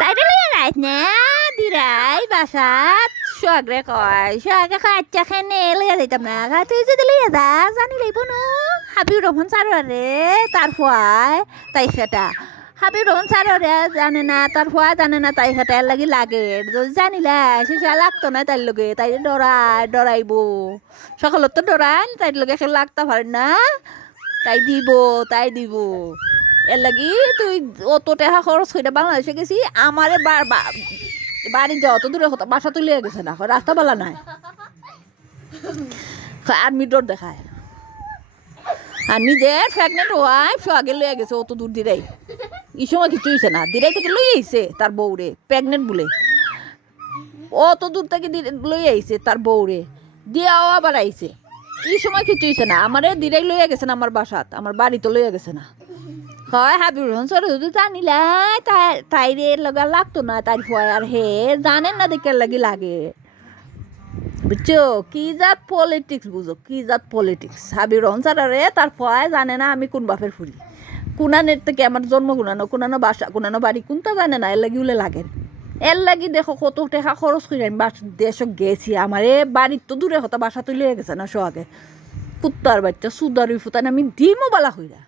তাইরে লিয়ে যাইস না দিরাই বাসাত সোয়াগরে কয় সোয়াগে খাচ্চা খেনে লিয়ে যাইতাম না তুই যদি লিয়ে যা জানি লইব না হাবিব রহমান সারোয়ারে তার ফুয়ায় তাই সেটা হাবিব রহমান সারোয়ারে জানে না তার ফুয়া জানে না তাই সেটা এর লাগি লাগে যদি জানিলা সে লাগতো না তাই লগে তাই ডরাইব সকালত তো ডরান তাই লগে সে লাগতে পারে না তাই দিব এর লাগি তুই অত টাকা খরচ করে বাংলাদেশে গেছি আমারে বাড়ি যাওয়া তো দূরে কথা বাসা তুলে গেছে না রাস্তা বলা নাই আর্মি ডোর দেখায় আর নিজের প্রেগনেন্ট ওয়াইফ আগে লইয়া গেছে অত দূর দিরাই এই সময় কিছু হয়েছে না দিরাই থেকে লই আইছে তার বউরে প্রেগনেন্ট বলে অত দূর থেকে লই আইছে তার বউরে দিয়াও আবার আইছে এই সময় কিছু হয়েছে না আমারে দিরাই লইয়া গেছে না আমার বাসাত আমার বাড়ি তো লইয়া গেছে না হয় হাবিব রহমান সরস্বতী জানিলাই তাইরে লগা লাগতো না তার ফুয়ায় আর হে জানেন না দেখে লাগে বুঝছো কি জাত পলিটিক্স বুঝো কি জাত পলিটিক্স হাবিব রহমান স্যারে তার ফুয়ায় জানে না আমি কোন বাপের ফুরি কোনানের থেকে আমার জন্ম কোনানো বাসা কোনানো বাড়ি কোনটা জানে না এর লাগি উলে লাগেন এর লাগি দেখো কত টাকা খরচ করে আমি দেশে গেছি আমার এ বাড়ির তো দূরে হতো বাসা তুলে গেছে না সোহাগে কুত্তার বাচ্চা সুদারি ফুতান আমি ডিমও বালা হইরা